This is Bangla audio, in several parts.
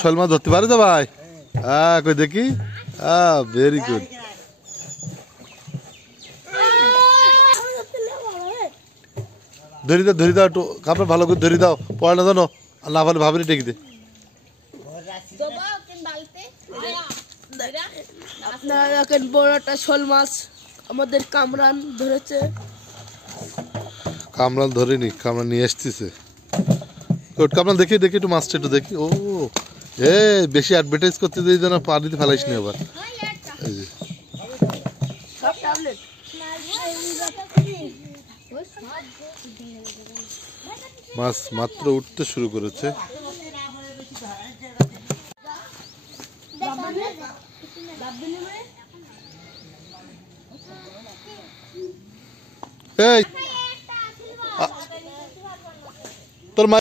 শোল মাছ ধরতে পারে তো ভাই? হ্যাঁ, কই দেখি। Very good. ধরি দাও একটু, কাপড় ভালো করে ধরি দাও, পড়ে না জানো, আর না পারলে ভাবিনি টেকে দে। আপনারা দেখেন বড় একটা শোল মাছ আমাদের কামরান ধরেছে। কামরান ধরেনি, কামরান নিয়ে আসতেছে। কামরান দেখি একটু মাছটা একটু দেখি। ও বেশি অ্যাডভার্টাইজ করতে দিই যেন পানিতে ফেলাইস নি আবার। এই যে মাছ মাত্র উঠতে শুরু করেছে। এই তোর মা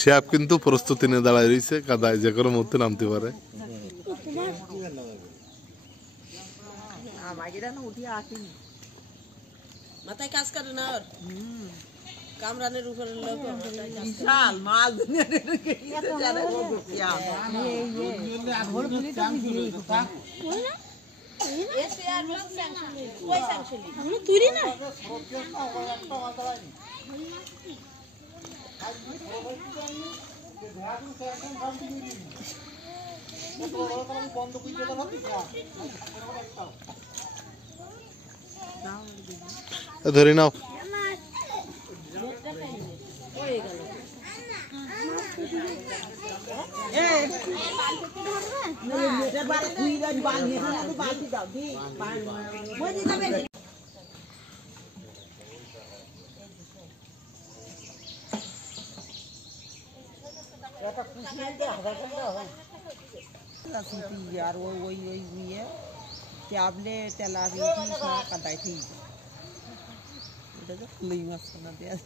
শেপ কিন্তু প্রস্তুতি নিয়ে দাঁড়ায় রয়েছে, কাদায় যে কোনো মুহূর্তে নামতে পারে। মাথায় কাজ করে না কামরানের উপরে তুই না ধরে নাও। আর ওই নিয়ে ট্যাবলে তেলাবি কাদায় ঠিক এটা তো ফুলই মাছ না দেয়া।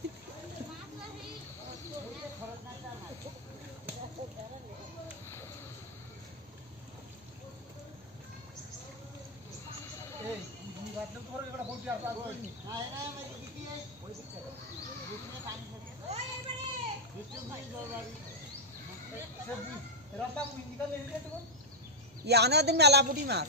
ইয়ানে ওদের মেলা পুটি মাছ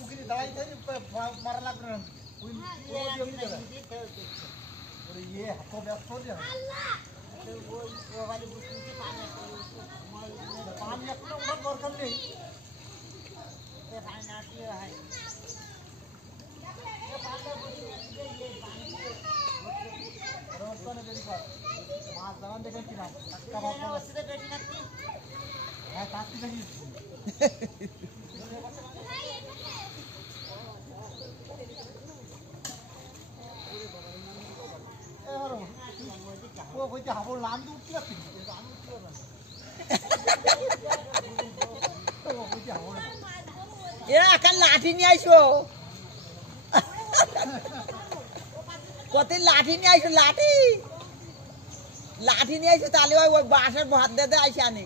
লাঠি নিয়ে আইসো, কত লাঠি নিয়ে আইসো, লাঠি নিয়ে আইসো, তাহলে ওই বাঁশের ভাত দিয়ে আইসে আনে।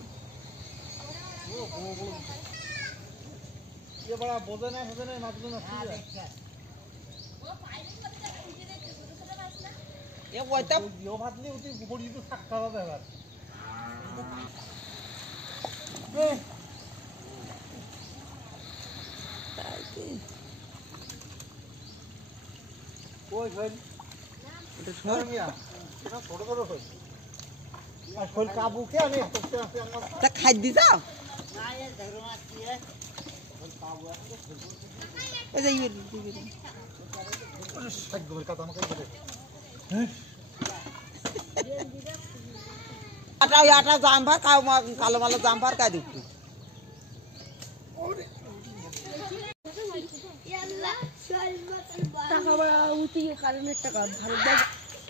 খাই দি যাও জাম্পার কালো মালো জাম্পার কাজ দিচ্ছি। কারেন্টের টাকা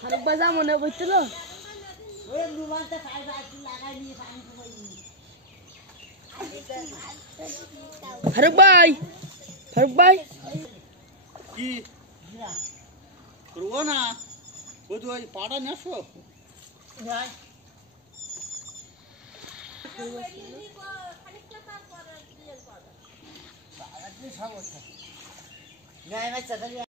ফারুক বাজা মনে পড়ছিল। ফারুক ভাই কি করবো না, ওই পাটা নিয়ে আসো। শোল মাছ